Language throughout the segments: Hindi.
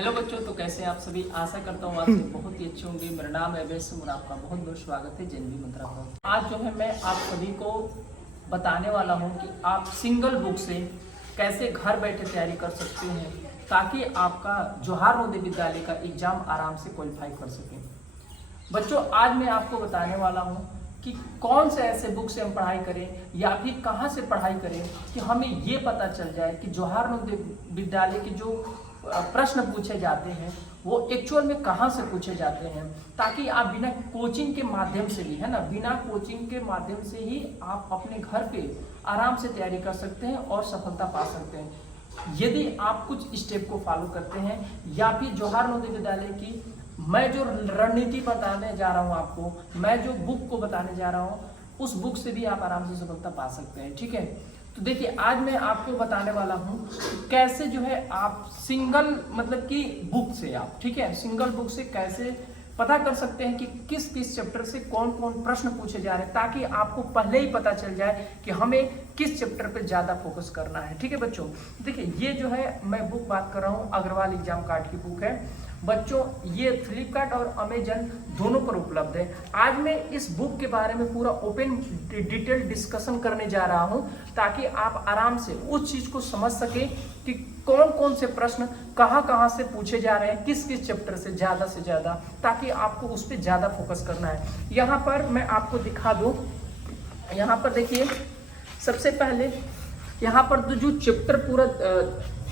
हेलो बच्चों, तो कैसे आप सभी। आशा करता हूँ आप सभी बहुत ही अच्छे होंगे। मेरा नाम है अवैस और आपका बहुत बहुत स्वागत है जेएनवी मंत्रा पर। आज जो है मैं आप सभी को बताने वाला हूँ कि आप सिंगल बुक से कैसे घर बैठे तैयारी कर सकते हैं ताकि आपका जवाहर नवोदय विद्यालय का एग्जाम आराम से क्वालिफाई कर सकें। बच्चों, आज मैं आपको बताने वाला हूँ कि कौन से ऐसे बुक से हम पढ़ाई करें या फिर कहाँ से पढ़ाई करें कि हमें ये पता चल जाए कि जवाहर नवोदय विद्यालय के जो प्रश्न पूछे जाते हैं वो एक्चुअल में कहाँ से पूछे जाते हैं, ताकि आप बिना कोचिंग के माध्यम से भी है ना, बिना कोचिंग के माध्यम से ही आप अपने घर पे आराम से तैयारी कर सकते हैं और सफलता पा सकते हैं यदि आप कुछ स्टेप को फॉलो करते हैं। या फिर जवाहर नवोदय विद्यालय की मैं जो रणनीति बताने जा रहा हूँ आपको, मैं जो बुक को बताने जा रहा हूँ, उस बुक से भी आप आराम से सफलता पा सकते हैं। ठीक है, तो देखिए आज मैं आपको बताने वाला हूँ कैसे जो है आप सिंगल मतलब कि बुक से आप, ठीक है, सिंगल बुक से कैसे पता कर सकते हैं कि किस किस चैप्टर से कौन कौन प्रश्न पूछे जा रहे हैं, ताकि आपको पहले ही पता चल जाए कि हमें किस चैप्टर पे ज़्यादा फोकस करना है। ठीक है बच्चों, देखिए ये जो है मैं बुक बात कर रहा हूँ, अग्रवाल एग्जाम कार्ड की बुक है बच्चों। ये फ्लिपकार्ट और अमेजन दोनों पर उपलब्ध है। आज मैं इस बुक के बारे में पूरा ओपन डिटेल डिस्कशन करने जा रहा हूं ताकि आप आराम से उस चीज को समझ सके कि कौन कौन से प्रश्न कहां कहां से पूछे जा रहे हैं, किस किस चैप्टर से ज्यादा, ताकि आपको उस पर ज्यादा फोकस करना है। यहाँ पर मैं आपको दिखा दूं, यहाँ पर देखिए सबसे पहले यहाँ पर जो चैप्टर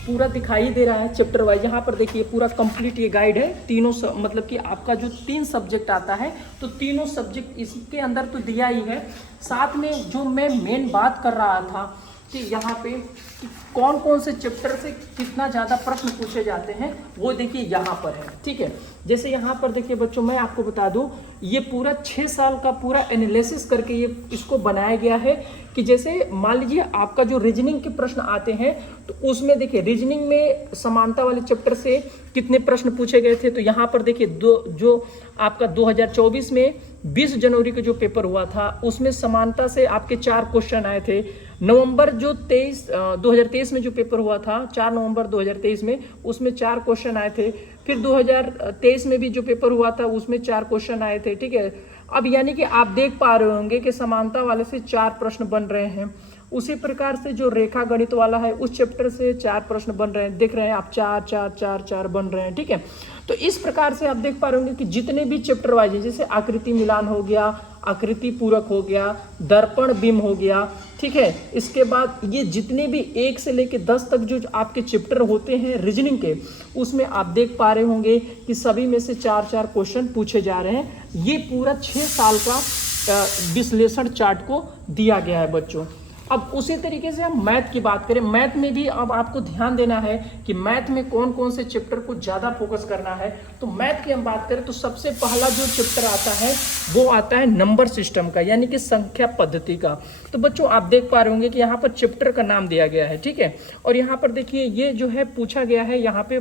पूरा दिखाई दे रहा है चैप्टर वाइज। यहाँ पर देखिए पूरा कंप्लीट ये गाइड है तीनों मतलब कि आपका जो 3 सब्जेक्ट आता है तो तीनों सब्जेक्ट इसके अंदर तो दिया ही है। साथ में जो मैं मेन बात कर रहा था कि यहाँ पे कि कौन कौन से चैप्टर से कितना ज़्यादा प्रश्न पूछे जाते हैं वो देखिए यहाँ पर है। ठीक है, जैसे यहाँ पर देखिए बच्चों मैं आपको बता दूँ, ये पूरा 6 साल का पूरा एनालिसिस करके ये इसको बनाया गया है कि जैसे मान लीजिए आपका जो रीजनिंग के प्रश्न आते हैं तो उसमें देखिए रीजनिंग में समानता वाले चैप्टर से कितने प्रश्न पूछे गए थे। तो यहाँ पर देखिए जो आपका 2024 में 20 जनवरी का जो पेपर हुआ था उसमें समानता से आपके 4 क्वेश्चन आए थे। नवंबर जो 2023 में जो पेपर हुआ था 4 नवंबर 2023 में, उसमें 4 क्वेश्चन आए थे। फिर 2023 में भी जो पेपर हुआ था उसमें 4 क्वेश्चन आए थे। ठीक है, अब यानी कि आप देख पा रहे होंगे कि समानता वाले से 4 प्रश्न बन रहे हैं। उसी प्रकार से जो रेखा गणित वाला है उस चैप्टर से 4 प्रश्न बन रहे हैं, देख रहे हैं आप 4 4 4 4 बन रहे हैं। ठीक है, तो इस प्रकार से आप देख पा रहे होंगे कि जितने भी चैप्टर वाइज है, जैसे आकृति मिलान हो गया, आकृति पूरक हो गया, दर्पण बिंब हो गया, ठीक है, इसके बाद ये जितने भी 1 से लेकर 10 तक जो आपके चैप्टर होते हैं रीजनिंग के, उसमें आप देख पा रहे होंगे कि सभी में से 4-4 क्वेश्चन पूछे जा रहे हैं। ये पूरा 6 साल का विश्लेषण चार्ट को दिया गया है बच्चों। अब उसी तरीके से हम मैथ की बात करें, मैथ में भी अब आपको ध्यान देना है कि मैथ में कौन कौन से चैप्टर को ज़्यादा फोकस करना है। तो मैथ की हम बात करें तो सबसे पहला जो चैप्टर आता है वो आता है नंबर सिस्टम का, यानी कि संख्या पद्धति का। तो बच्चों आप देख पा रहे होंगे कि यहाँ पर चैप्टर का नाम दिया गया है। ठीक है, और यहाँ पर देखिए ये जो है पूछा गया है यहाँ पे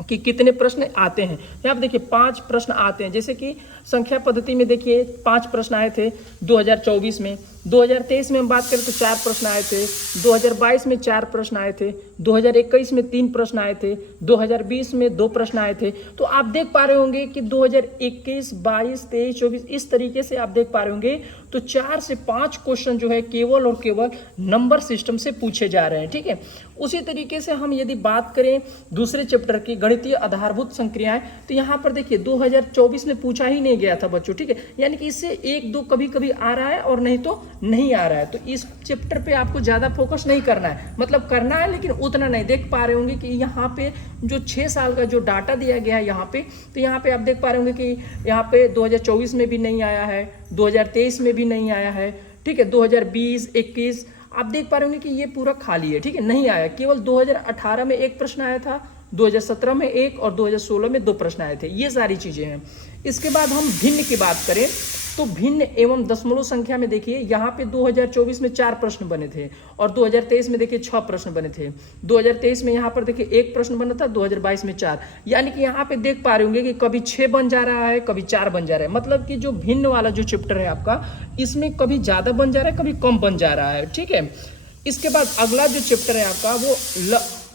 कि कितने प्रश्न आते हैं। यहाँ पर देखिए 5 प्रश्न आते हैं। जैसे कि संख्या पद्धति में देखिए 5 प्रश्न आए थे 2024 में। 2023 में हम बात करें तो 4 प्रश्न आए थे। 2022 में 4 प्रश्न आए थे। 2021 में 3 प्रश्न आए थे। 2020 में 2 प्रश्न आए थे। तो आप देख पा रहे होंगे कि 2021, 22, 23, 24 इस तरीके से आप देख पा रहे होंगे तो 4 से 5 क्वेश्चन जो है केवल और केवल नंबर सिस्टम से पूछे जा रहे हैं। ठीक है, उसी तरीके से हम यदि बात करें दूसरे चैप्टर की गणितीय आधारभूत संक्रियाएं, तो यहाँ पर देखिए 2024 में पूछा ही नहीं गया था बच्चों। ठीक है, यानी कि इससे 1-2 कभी कभी आ रहा है और नहीं तो नहीं आ रहा है। तो इस चैप्टर पे आपको ज़्यादा फोकस नहीं करना है, मतलब करना है लेकिन उतना नहीं। देख पा रहे होंगे कि यहाँ पे जो 6 साल का जो डाटा दिया गया है यहाँ पे, तो यहाँ पे आप देख पा रहे होंगे कि यहाँ पे 2024 में भी नहीं आया है, 2023 में भी नहीं आया है। ठीक है, 2020, 21 आप देख पा रहे होंगे कि ये पूरा खाली है। ठीक है, नहीं आया। केवल 2018 में 1 प्रश्न आया था, 2017 में 1 और 2016 में 2 प्रश्न आए थे। ये सारी चीज़ें हैं। इसके बाद हम भिन्न की बात करें तो भिन्न एवं दशमलव संख्या में देखिए यहाँ पे 2024 में 4 प्रश्न बने थे और 2023 में देखिए 6 प्रश्न बने थे। 2023 में यहाँ पर देखिए 1 प्रश्न बना था, 2022 में 4, यानी कि यहाँ पे देख पा रहे होंगे कि कभी 6 बन जा रहा है, कभी 4 बन जा रहा है। मतलब कि जो भिन्न वाला जो चैप्टर है आपका, इसमें कभी ज़्यादा बन जा रहा है, कभी कम बन जा रहा है। ठीक है, इसके बाद अगला जो चैप्टर है आपका वो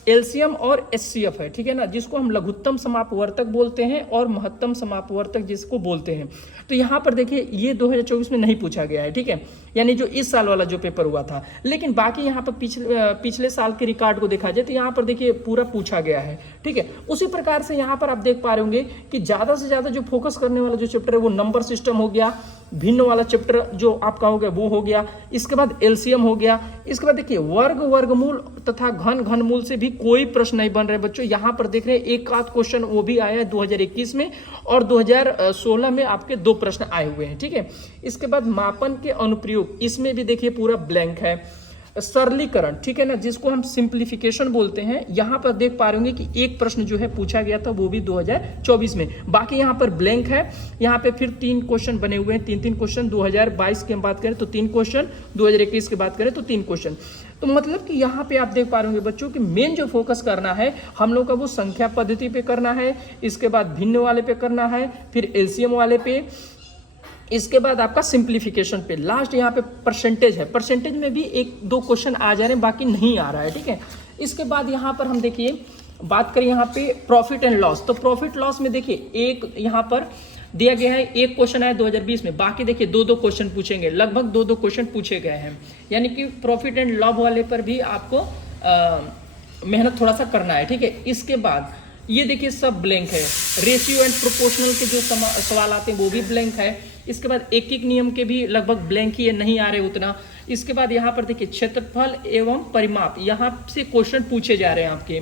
एलसीएम और एचसीएफ है, ठीक है ना, जिसको हम लघुत्तम समापवर्तक बोलते हैं और महत्तम समापवर्तक जिसको बोलते हैं। तो यहाँ पर देखिए ये 2024 में नहीं पूछा गया है, ठीक है, यानी जो इस साल वाला जो पेपर हुआ था। लेकिन बाकी यहाँ पर पिछले साल के रिकॉर्ड को देखा जाए तो यहाँ पर देखिए पूरा पूछा गया है, ठीक है। उसी प्रकार से यहाँ पर आप देख पा रहे होंगे कि ज़्यादा से ज़्यादा जो फोकस करने वाला जो चैप्टर है वो नंबर सिस्टम हो गया, भिन्न वाला चैप्टर जो आपका हो गया वो हो गया, इसके बाद एलसीएम हो गया, इसके बाद देखिए वर्ग, वर्गमूल तथा घन, घनमूल से भी कोई प्रश्न नहीं बन रहे बच्चों। यहाँ पर देख रहे हैं एक आध क्वेश्चन वो भी आया है 2021 में और 2016 में आपके 2 प्रश्न आए हुए हैं, ठीक है। इसके बाद मापन के अनुप्रयोग, इसमें भी देखिए पूरा ब्लैंक है। सरलीकरण, ठीक है ना, जिसको हम सिंप्लीफिकेशन बोलते हैं, यहाँ पर देख पा रहे होंगे कि एक प्रश्न जो है पूछा गया था वो भी 2024 में, बाकी यहाँ पर ब्लैंक है। यहाँ पे फिर 3 क्वेश्चन बने हुए हैं, 3 क्वेश्चन। 2022 की हम बात करें तो 3 क्वेश्चन, 2021 की बात करें तो 3 क्वेश्चन। तो मतलब कि यहाँ पे आप देख पा रहे होंगे बच्चों कि मेन जो फोकस करना है हम लोग का वो संख्या पद्धति पे करना है, इसके बाद भिन्न वाले पे करना है, फिर एलसीएम वाले पे, इसके बाद आपका सिंप्लीफिकेशन पे, लास्ट यहाँ पे परसेंटेज है। परसेंटेज में भी 1-2 क्वेश्चन आ जा रहे हैं, बाकी नहीं आ रहा है, ठीक है। इसके बाद यहाँ पर हम देखिए बात करें यहाँ पे प्रॉफिट एंड लॉस। तो प्रॉफिट लॉस में देखिए एक यहाँ पर दिया गया है, एक क्वेश्चन आया 2020 में, बाकी देखिए 2-2 क्वेश्चन पूछेंगे, लगभग 2-2 क्वेश्चन पूछे गए हैं। यानी कि प्रॉफिट एंड लॉस वाले पर भी आपको मेहनत थोड़ा सा करना है, ठीक है। इसके बाद ये देखिए सब ब्लैंक है। रेशियो एंड प्रोपोर्शनल के जो सवाल आते हैं वो भी ब्लैंक है। इसके बाद एक नियम के भी लगभग ब्लैंक ही है, नहीं आ रहे उतना। इसके बाद यहाँ पर देखिए क्षेत्रफल एवं परिमाप, यहाँ से क्वेश्चन पूछे जा रहे हैं आपके।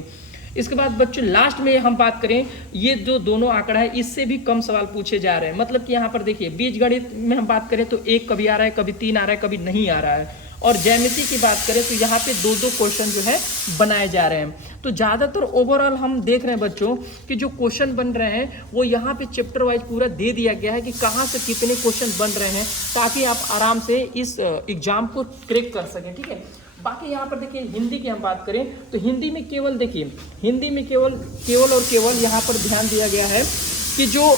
इसके बाद बच्चों लास्ट में हम बात करें, ये जो दोनों आंकड़ा है इससे भी कम सवाल पूछे जा रहे हैं। मतलब कि यहाँ पर देखिए बीजगणित में हम बात करें तो 1 कभी आ रहा है, कभी 3 आ रहा है, कभी नहीं आ रहा है। और ज्यामिति की बात करें तो यहाँ पे 2-2 क्वेश्चन जो है बनाए जा रहे हैं। तो ज़्यादातर ओवरऑल हम देख रहे हैं बच्चों कि जो क्वेश्चन बन रहे हैं वो यहाँ पे चैप्टर वाइज पूरा दे दिया गया है कि कहाँ से कितने क्वेश्चन बन रहे हैं, ताकि आप आराम से इस एग्जाम को क्रैक कर सकें, ठीक है। बाकी यहाँ पर देखिए हिंदी की हम बात करें तो हिंदी में केवल देखिए, हिंदी में केवल और केवल यहाँ पर ध्यान दिया गया है कि जो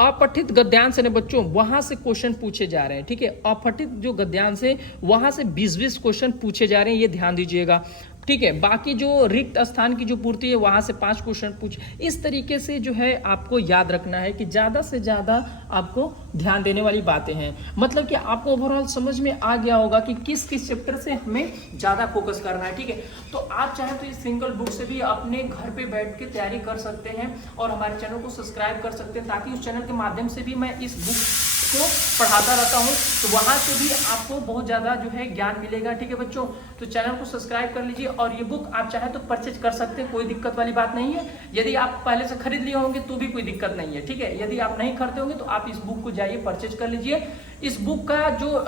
अपठित गद्यांश है बच्चों, वहां से क्वेश्चन पूछे जा रहे हैं, ठीक है। अपठित जो गद्यांश है वहां से 20-20 क्वेश्चन पूछे जा रहे हैं, ये ध्यान दीजिएगा, ठीक है। बाकी जो रिक्त स्थान की जो पूर्ति है वहां से 5 क्वेश्चन पूछ, इस तरीके से जो है आपको याद रखना है कि ज्यादा से ज्यादा आपको ध्यान देने वाली बातें हैं। मतलब कि आपको ओवरऑल समझ में आ गया होगा कि किस किस चैप्टर से हमें ज्यादा फोकस करना है, ठीक है। तो आप चाहें तो इस सिंगल बुक से भी अपने घर पे बैठ के तैयारी कर सकते हैं और हमारे चैनल को सब्सक्राइब कर सकते हैं, ताकि उस चैनल के माध्यम से भी मैं इस बुक को पढ़ाता रहता हूँ, तो वहां से भी आपको बहुत ज्यादा जो है ज्ञान मिलेगा, ठीक है बच्चों। तो चैनल को सब्सक्राइब कर लीजिए और ये बुक आप चाहे तो परचेज कर सकते हैं, कोई दिक्कत वाली बात नहीं है। यदि आप पहले से खरीद लिए होंगे तो भी कोई दिक्कत नहीं है, ठीक है। यदि आप नहीं खरीदते होंगे तो आप इस बुक को जाइए परचेज कर लीजिए। इस बुक का जो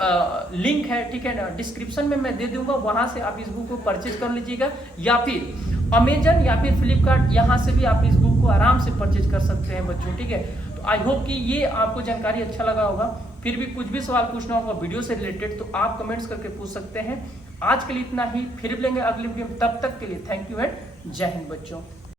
लिंक है, ठीक है ना, डिस्क्रिप्शन में मैं दे दूंगा, वहां से आप इस बुक को परचेज कर लीजिएगा, या फिर अमेजन या फिर फ्लिपकार्ट, यहाँ से भी आप इस बुक को आराम से परचेज कर सकते हैं बच्चों, ठीक है। तो आई होप कि ये आपको जानकारी अच्छा लगा होगा। फिर भी कुछ भी सवाल पूछना होगा वीडियो से रिलेटेड तो आप कमेंट्स करके पूछ सकते हैं। आज के लिए इतना ही, फिर मिलेंगे अगली वीडियो में, तब तक के लिए थैंक यू एंड जय हिंद बच्चों।